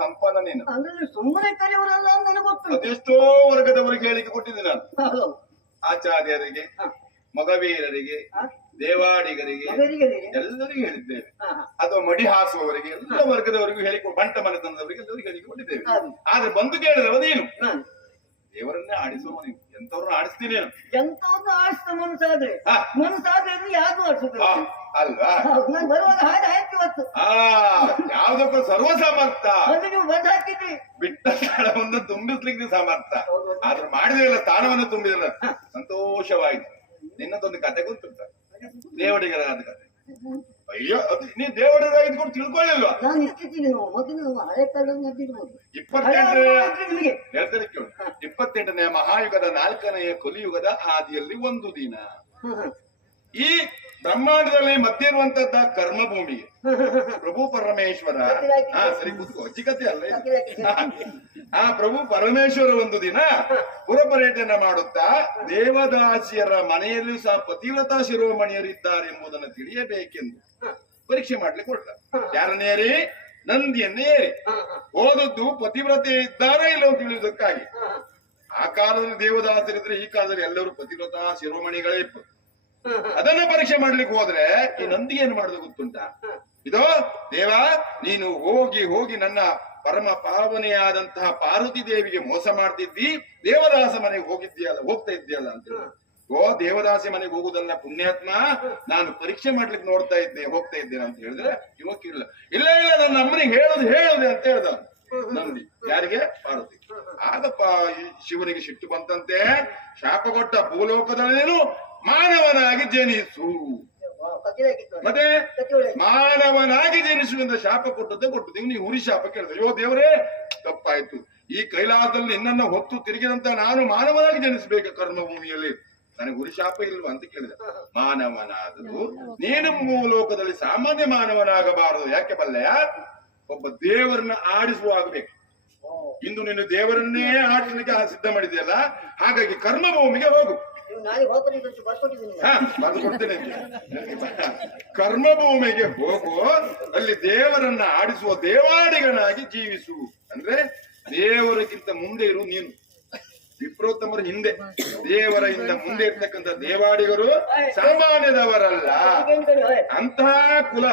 ಸಂಪನ್ನ ನೀನು. ಅಂದ್ರೆ ಸುಮ್ಮನೆ ಕರೆಯವರಲ್ಲ ಅಂತ ನನಗೆ ಗೊತ್ತು. ಅದೆಷ್ಟೋ ವರ್ಗದವರಿಗೆ ಹೇಳಿಕೆ ಕೊಟ್ಟಿದ್ದೆ ನಾನು. ಆಚಾರ್ಯರಿಗೆ, ಮಗವೀರರಿಗೆ, ದೇವಾಡಿಗರಿಗೆ ಎಲ್ಲರಿಗೂ ಹೇಳಿದ್ದೇವೆ. ಅಥವಾ ಮಡಿ ಹಾಸುವವರಿಗೆ ಎಲ್ಲ ವರ್ಗದವರಿಗೂ ಬಂಟ ಮನೆತನದವರಿಗೆ ಎಲ್ಲರಿಗೂ ಹೇಳಿಕೆ ಕೊಟ್ಟಿದ್ದೇವೆ. ಆದ್ರೆ ಬಂದು ಕೇಳಿದವ ನೀನು ದೇವರನ್ನೇ ಆಡಿಸುವ ನೀವು. ಎಂತವ್ರನ್ನ ಆಡಿಸ್ತೀನಿ ಎಂತವ್ರನ್ನ ಆಡಿಸ್ತ ಮನಸ್ಸಾದ್ರೆ ಯಾರು ಆಡಿಸುತ್ತೆ ಅಲ್ವಾ? ನಾನು ಬರುವಾಗ ಹಾಗೆ ಆಯ್ತು ಇವತ್ತು. ಯಾವ್ದಕ್ಕೂ ಸರ್ವ ಸಮರ್ಥ. ನೀವು ಬಂದ್ ಹಾಕಿದ್ರಿ ಬಿಟ್ಟ ಸ್ಥಳವನ್ನು ತುಂಬಿಸ್ಲಿಕ್ಕೆ ಸಮರ್ಥ. ಆದ್ರೆ ಮಾಡಿದಿಲ್ಲ, ಸ್ಥಾನವನ್ನು ತುಂಬಿದಿಲ್ಲ. ಸಂತೋಷವಾಯ್ತು. ನಿನ್ನದೊಂದು ಕತೆ ಗೊತ್ತುಂಟ, ದೇವಡಿಗರಾದ ಕತೆ. ಅಯ್ಯೋ, ಅದು ನೀ ದೇವಡಿಗರಾಗಿದ್ಕೊಂಡು ತಿಳ್ಕೊಳ್ಳಿಲ್ವಾ? ನಾನು ಇರ್ತಿದ್ದೀನಿ ಮೊದಲು ಹಳೆ ಕಾಲದಲ್ಲಿ 28ನೇ ಮಹಾಯುಗದ 4ನೆಯ ಕಲಿಯುಗದ ಆದಿಯಲ್ಲಿ ಒಂದು ದಿನ ಈ ಬ್ರಹ್ಮಾಂಡದಲ್ಲಿ ಮಧ್ಯೆ ಇರುವಂತದ್ದ ಕರ್ಮಭೂಮಿಗೆ ಪ್ರಭು ಪರಮೇಶ್ವರ ಸರಿ ಕೂತ್ಕೋ, ಅಜ್ಜಿಕತೆ ಅಲ್ಲ ಪ್ರಭು ಪರಮೇಶ್ವರ ಒಂದು ದಿನ ಪುರಪರ್ಯಟನೆ ಮಾಡುತ್ತಾ ದೇವದಾಸಿಯರ ಮನೆಯಲ್ಲಿಯೂ ಸಹ ಪತಿವ್ರತಾ ಶಿರೋಮಣಿಯರಿದ್ದಾರೆ ಎಂಬುದನ್ನು ತಿಳಿಯಬೇಕೆಂದು ಪರೀಕ್ಷೆ ಮಾಡ್ಲಿಕ್ಕೆ ಹೊರಟ. ಯಾರನ್ನೇರಿ? ನಂದಿಯನ್ನೇ ಏರಿ. ಹೋದದ್ದು ಪತಿವ್ರತೆ ಇದ್ದಾರಾ ಇಲ್ಲ ಅಂತ ತಿಳಿಯುವುದಕ್ಕಾಗಿ. ಆ ಕಾಲದಲ್ಲಿ ದೇವದಾಸರಿದ್ರೆ ಈ ಕಾಲದಲ್ಲಿ ಎಲ್ಲರೂ ಪತಿವ್ರತಾ ಶಿರೋಮಣಿಗಳೇ ಇತ್ತು. ಅದನ್ನ ಪರೀಕ್ಷೆ ಮಾಡ್ಲಿಕ್ಕೆ ಹೋದ್ರೆ ಈ ನಂದಿ ಏನು ಮಾಡುದು ಗೊತ್ತುಂಟ? ಇದೋ ದೇವ, ನೀನು ಹೋಗಿ ಹೋಗಿ ನನ್ನ ಪರಮ ಪಾವನೆಯಾದಂತಹ ಪಾರ್ವತಿ ದೇವಿಗೆ ಮೋಸ ಮಾಡ್ತಿದ್ದಿ, ದೇವದಾಸ ಮನೆಗೆ ಹೋಗ್ತಾ ಇದ್ದೀಯಲ್ಲ ಅಂತ. ದೇವದಾಸಿ ಮನೆಗೆ ಹೋಗುದಲ್ಲ ಪುಣ್ಯಾತ್ಮ, ನಾನು ಪರೀಕ್ಷೆ ಮಾಡ್ಲಿಕ್ಕೆ ಹೋಗ್ತಾ ಇದ್ದೇನೆ ಅಂತ ಹೇಳಿದ್ರೆ ಯುವಕ ಇಲ್ಲ ಇಲ್ಲ ಇಲ್ಲ ನನ್ನ ಅಮ್ಮನಿಗೆ ಹೇಳುದೆ ಅಂತ ಹೇಳ್ದ ನಂದಿ. ಯಾರಿಗೆ? ಪಾರ್ವತಿ. ಆಗಪ್ಪ ಶಿವನಿಗೆ ಸಿಟ್ಟು ಬಂತಂತೆ. ಶಾಪ ಕೊಟ್ಟ, ಭೂಲೋಕದಲ್ಲೇನು ಮಾನವನಾಗಿ ಜನಿಸು. ಮತ್ತೆ ಮಾನವನಾಗಿ ಜನಿಸುವಂತ ಶಾಪ ಕೊಟ್ಟದ್ದು ನೀವು ಹುರಿ ಶಾಪ ಕೇಳಿದ್ರೆ, ಅಯ್ಯೋ ದೇವರೇ ತಪ್ಪಾಯ್ತು, ಈ ಕೈಲಾಸದಲ್ಲಿ ನಿನ್ನನ್ನು ಹೊತ್ತು ತಿರುಗಿದಂತ ನಾನು ಮಾನವನಾಗಿ ಜನಿಸಬೇಕು ಕರ್ಮಭೂಮಿಯಲ್ಲಿ, ನನಗೆ ಹುರಿ ಶಾಪ ಇಲ್ವಾ ಅಂತ ಕೇಳಿದೆ. ಮಾನವನಾದರೂ ನೀನು ಲೋಕದಲ್ಲಿ ಸಾಮಾನ್ಯ ಮಾನವನಾಗಬಾರದು. ಯಾಕೆ ಬಲ್ಲೆಯ? ಒಬ್ಬ ದೇವರನ್ನ ಆಡಿಸುವಾಗಬೇಕು. ಇಂದು ನೀನು ದೇವರನ್ನೇ ಆಡಿಸ್ಲಿಕ್ಕೆ ಸಿದ್ಧ ಮಾಡಿದೆಯಲ್ಲ, ಹಾಗಾಗಿ ಕರ್ಮಭೂಮಿಗೆ ಹೋಗು. ಬರ್ಕೊಡ್ತೇನೆ. ಕರ್ಮಭೂಮಿಗೆ ಹೋಗು, ಅಲ್ಲಿ ದೇವರನ್ನ ಆಡಿಸುವ ದೇವಾಡಿಗನಾಗಿ ಜೀವಿಸು. ಅಂದ್ರೆ ದೇವರಿಗಿಂತ ಮುಂದೆ ಇರು ನೀನು. ವಿಪ್ರೋತ್ತಮರ ಹಿಂದೆ, ದೇವರ ಹಿಂದ ಮುಂದೆ ಇರ್ತಕ್ಕಂಥ ದೇವಾಡಿಗರು ಸಾಮಾನ್ಯದವರಲ್ಲ. ಅಂತಹ ಕುಲ